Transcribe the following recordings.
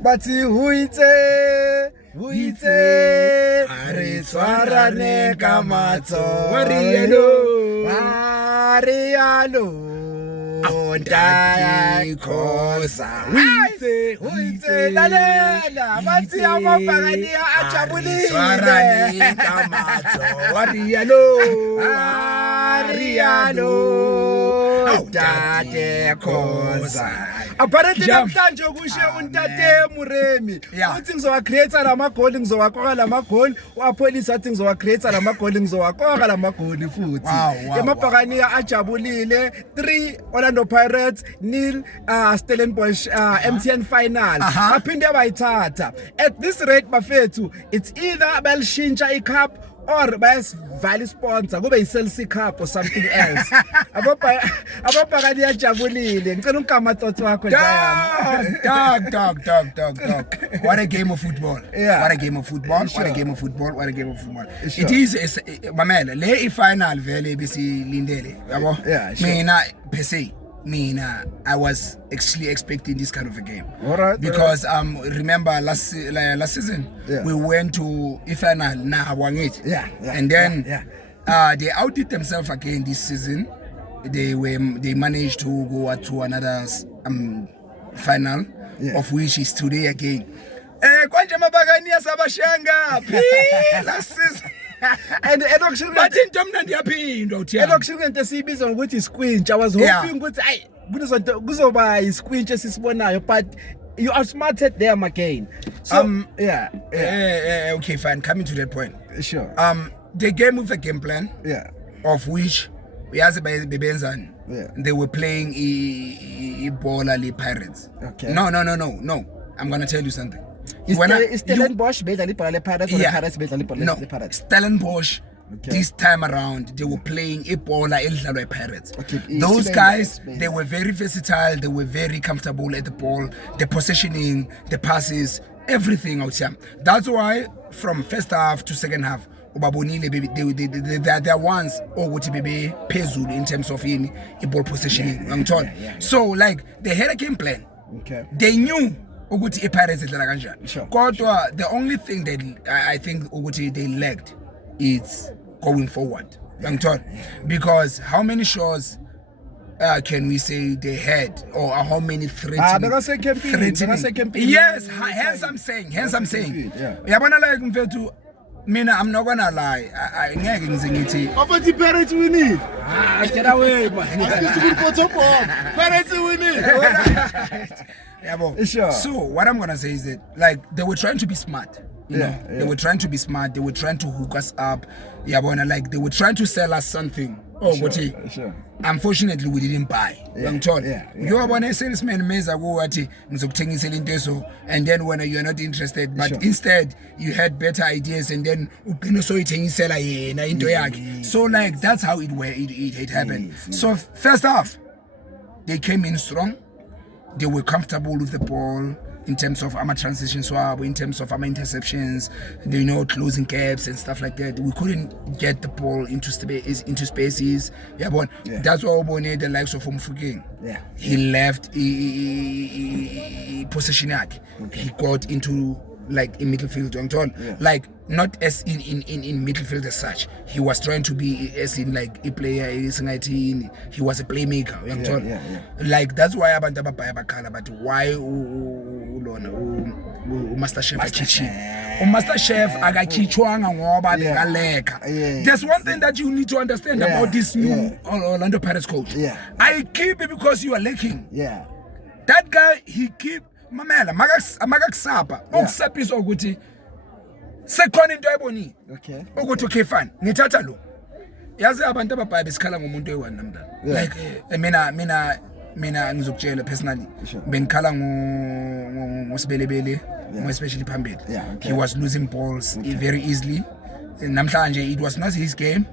But who it's re tshwarane ka matso Ariano Ndaya Khoza Huitse lalela bathi amabhakani ajabulile tshwarane ka matso Ariano Tate Khoza apparently namhlanje kushe untate Muremi uthi ngizowacreate lamagoli ngizowakoka lamagoli wapolice athi ngizowacreate lamagoli ngizowakoka lamagoli futhi emabhakani ajabulile 3 Orlando Pirates 0 Stellenbosch MTN final baphinde bayithatha at this rate bafethu it's either balishintsha icup or bayasivala sponsor kube yiCelsi Cup or something else ababhakani ajabulile ngicela unkamatsotso wakho dog what a game of football what a game of football what a game of football what a game of football it is mamela le ifinal vele besilindele yabo mina per se I was actually expecting this kind of a game. Alright. Because remember last season we went to final na wangit. And then they outdid themselves again this season. They managed to go to another final of which is today again. Kwanje mabagani asabashanga last season. And actually bathi into mna ndiyaphindwa uthi actually into siyibiza ngokuthi isquinch I was hoping ukuthi ay kuzoba isquinch esisibonayo but you outsmarted them again so okay fine coming to that point sure they came with a game plan of which uyazi bebenzani they were playing ibola le Pirates no I'm going to tell you something. Stellenbosch bedlala ibhola lePirates or Pirates bedlala ibhola lePirates? Stellenbosch this time around they were playing ibhola elidlalwa ePirates. Those guys they were very versatile, they were very comfortable at the ball, the positioning, the passes, everything out here. That's why from first half to second half ubabonile they are ones ukuthi bebe phezulu in terms of ball positioning ngithola. So like they had a game plan. They knew ukuthi iPirates idlala kanjani kodwa the only thing that I think ukuthi they lacked is going forward because how many shots can we say they had or how many threatening yes hence I'm saying yabona like mfethu mina I'm not gonna lie ngeke ngize ngithi abathi Pirates winning get away man Pirates winning sure. So what I'm gonna say is that like they were trying to be smart. You know? They were trying to be smart. They were trying to hook us up. Like they were trying to sell us something. Sure. Unfortunately, we didn't buy. You are one salesman meza go ati ngizokuthengisela into so and then when you're not interested, but instead you had better ideas and then ugcina so ithengisela yena into yakhe. So like that's how it happened. So first off, they came in strong. They were comfortable with the ball in terms of our transition swap, in terms of our interceptions, closing gaps and stuff like that. We couldn't get the ball into spaces. But that's why we the likes of Mufugeng. He left possession act. He got into like in midfield, like not as in midfield as such. He was trying to be as in like a player. He was a playmaker. Like that's why abantu ababhaya bakhala but why Master Chef Master Chef akakhitshwanga ngoba bekaleka. There's one thing that you need to understand about this new Orlando Pirates coach. I keep it because you are lacking. That guy he keep mamela makakusapha okusapisa ukuthi sekhona into ayibonile ukuthi okay fine ngithatha lo yazi abantu ababhaya besikhala ngomuntu oyi-1 namhlanje like mina ngizokutshela personally bengikhala ngosibelebele especially phambili he was losing balls very easily namhlanje it was not his game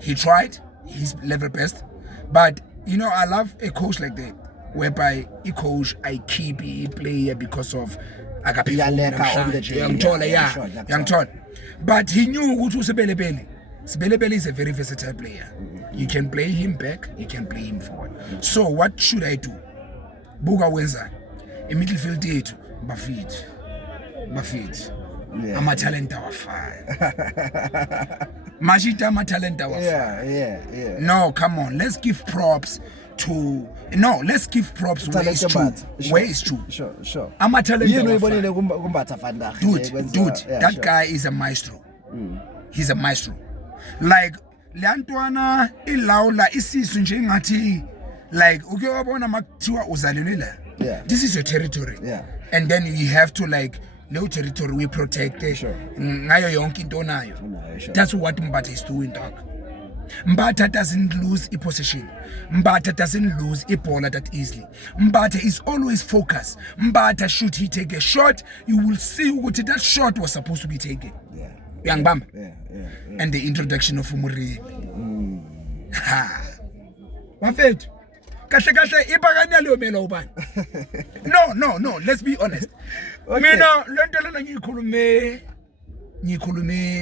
he tried his level best but I love a coach like that whereby a coach I keep a player because of but he knew ukuthi Sibelebele is a very versatile player. You can play him back, you can play him forward. So what should I do? Buka wenza midfield yethu Bafit. Yeah. I'm a talent our fire. Mashita, I'm a talent our fire. Yeah. No, come on. Let's give props to. No, let's give props where it's true. Where it's true. Sure. I'm a talent. Dude, that guy is a maestro. He's a maestro. Like Lantwana ilaula isisu njengathi like uke wabona makuthiwa uzalelwe. Yeah. This is your territory. Yeah. And then you have to like no territory we protect. Sure. Ngayo yonke into nayo. Sure. That's what Mbatha is doing, dog. Mbatha doesn't lose a possession. Mbatha doesn't lose a ball that easily. Mbatha is always focused. Mbatha, should he take a shot, you will see what that shot was supposed to be taken. Yeah. Young Bam. Yeah. And the introduction of Umuri. Mafet. No, let's be honest. Okay.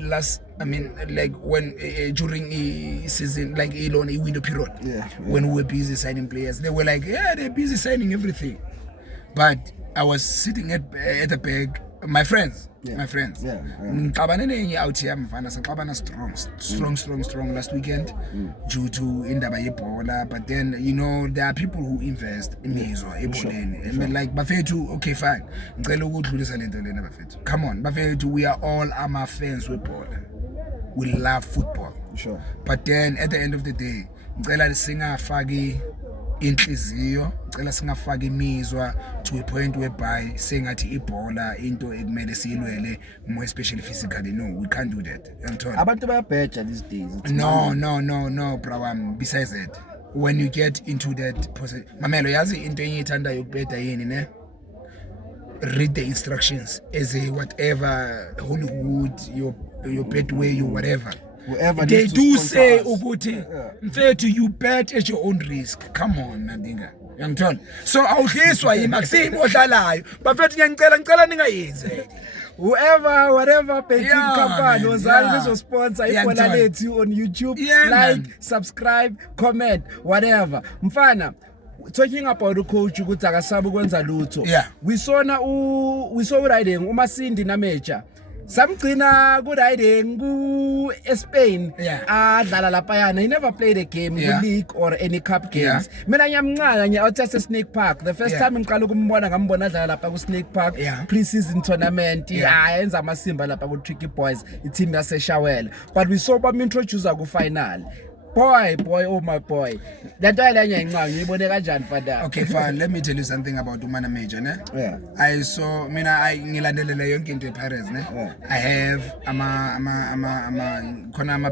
Last, I mean, like when during a season, like a window period, when we were busy signing players, they were like, yeah, they're busy signing everything. But I was sitting at the back, my friends. Out here, strong last weekend due to indaba yebola. But then there are people who invest in Mizwa, and like Bafetu, okay, fine. Come on, Bafetu, we are all Ama fans with ball. We love football. Sure. But then at the end of the day, singafaki inhliziyo, ngicela singafaki imizwa to a point whereby sengathi ibhola into ekumele siyilwele more especially physically. No, we can't do that. Abantu bayabheja these days. No, bro. Besides that, when you get into that process, mamelo yazi into engiyithanda yokubheda yini ne? Read the instructions as a whatever Hollywood, your Betway, your whatever. Whoever they do say ukuthi mfethu you bet at your own risk. Come on, Nadinga. Yangithola. So awudliswa yimi akusimi odlalayo. Bafethu ngiyacela ningayenze. Whatever betting company ozali sponsor ibola lethu on YouTube, subscribe, comment, whatever. Mfana, talking about the coach ukuthi akasabi ukwenza lutho. We saw riding uMasindi na Major. Samgcina ku riding ku Spain adlala lapha yana. He never played a game in league or any cup games. Mina ngiyamncane ngiyauthatha Snake Park. The first time ngiqala ukumbona ngambona adlala lapha ku Snake Park pre-season tournament. Yenza amasimba lapha ku Tricky Boys, i-team yase Shawela. But we saw bam introduce ku final. Boy, oh my boy. That okay, fine. Let me tell you something about Umana Major, ne? Yeah. I saw I ngilandelela yonke into ePirates, ne? I have ama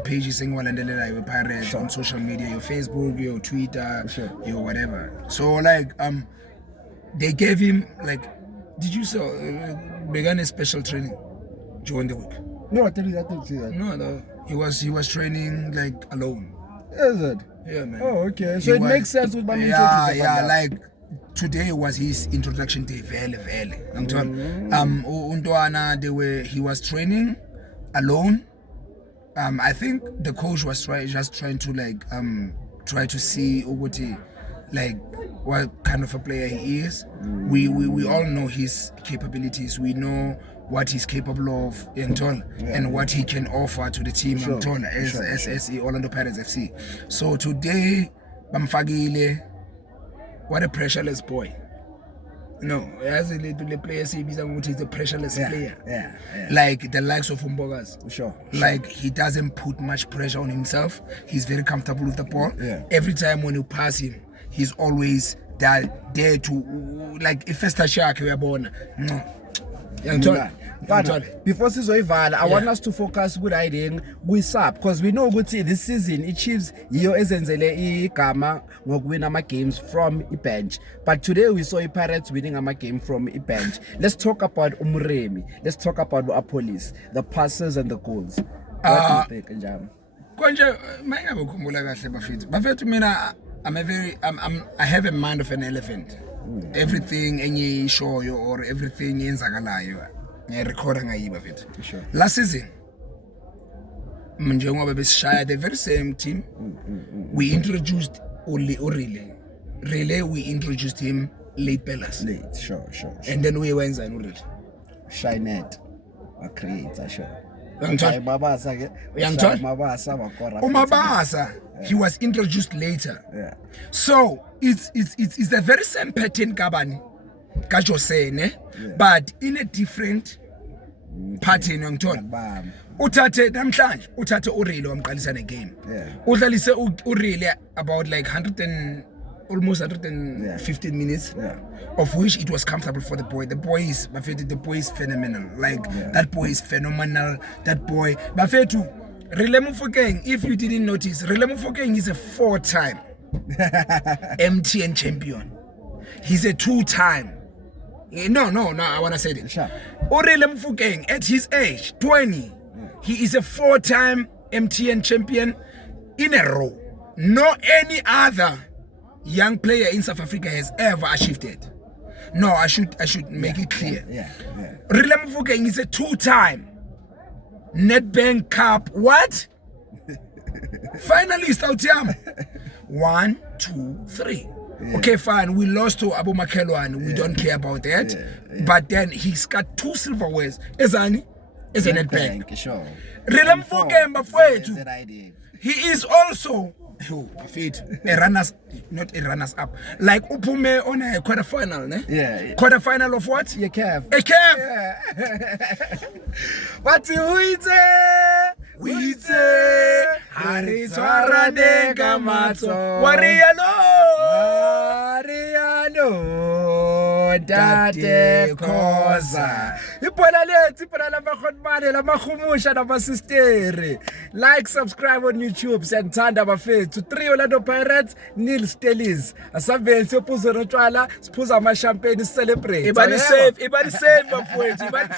pages engiwalandelela yo Pirates on social media, your Facebook, your Twitter, your whatever. So like they gave him like, did you saw began a special training during the week? No, I didn't see that. No, he was training like alone. Is it? Yeah, man. Oh, okay. So it makes sense with Bami. Like today was his introduction day. Very. I'm talking. Untuana, he was training alone. I think the coach was just trying to like try to see Uguti like what kind of a player he is. We all know his capabilities. We know what he's capable of and what he can offer to the team as Orlando Pirates FC. So today, Bamfagile, what a pressureless boy. No, as a little player, he's a pressureless player. Yeah. Like the likes of Umbogas. Sure. Like he doesn't put much pressure on himself. He's very comfortable with the ball. Yeah. Every time when you pass him, he's always there to like if first shark we are born. No. Before sizoyivala, I want us to focus good riding with sub because we know this season it Chiefs iyo ezenzele igama ngokuwina ama games from a bench. But today we saw Pirates winning a game from a bench. Let's talk about Umuremi. Let's talk about Apolis, the passes and the goals. What do you think, Njam? Konje mayingabe ukhumbula kahle bafethu mina I have a mind of an elephant. Everything engiyishoyo or everything yenzakalayo ngiyarecorda ngayiba mfethu. Last season njengoba besishaya the very same team we introduced Relay we introduced him late Bellas. Late, sure. And then we went and read. Shinet, a creator, sure. Umabasa, he was introduced later. Yeah. So it's the very same pattern Kabani, Kajo say, but in a different pattern. Uthathe namhlanje uthathe uReal wamqalisana again. Udlalise uReal about like almost 115 minutes, of which it was comfortable for the boy. The boy is phenomenal. Like that boy is phenomenal. That boy, Bafetu, Relais Mofokeng, if you didn't notice, Relais Mofokeng is a 4-time MTN champion. He's a 2-time. No, I wanna say this. Relais Mofokeng, at his age, 20, he is a 4-time MTN champion in a row. No any other young player in South Africa has ever achieved it. No, I should make it clear. Relais Mofokeng is a 2-time Nedbank Cup what? Finalist out here. 1, 2, 3. Okay, fine. We lost to Abu Makelwan. We don't care about that. But then he's got 2 silverwares. Is a Nedbank. Sure. Relais Mofokeng, he is also a runners, not a runners up. Like Upume on a quarterfinal, ne? Yeah. Quarterfinal of what? A calf. A calf. Yeah. But we say, Hari Twarane Gamato, Wariano, Date Koza. Like, subscribe on YouTube, send Tanda Buffet to 3 Orlando Pirates, Neil Stellies. Asabe Sepuzo Rotwala, Spuza Ma Champagne celebrate. Ibani save, my friend.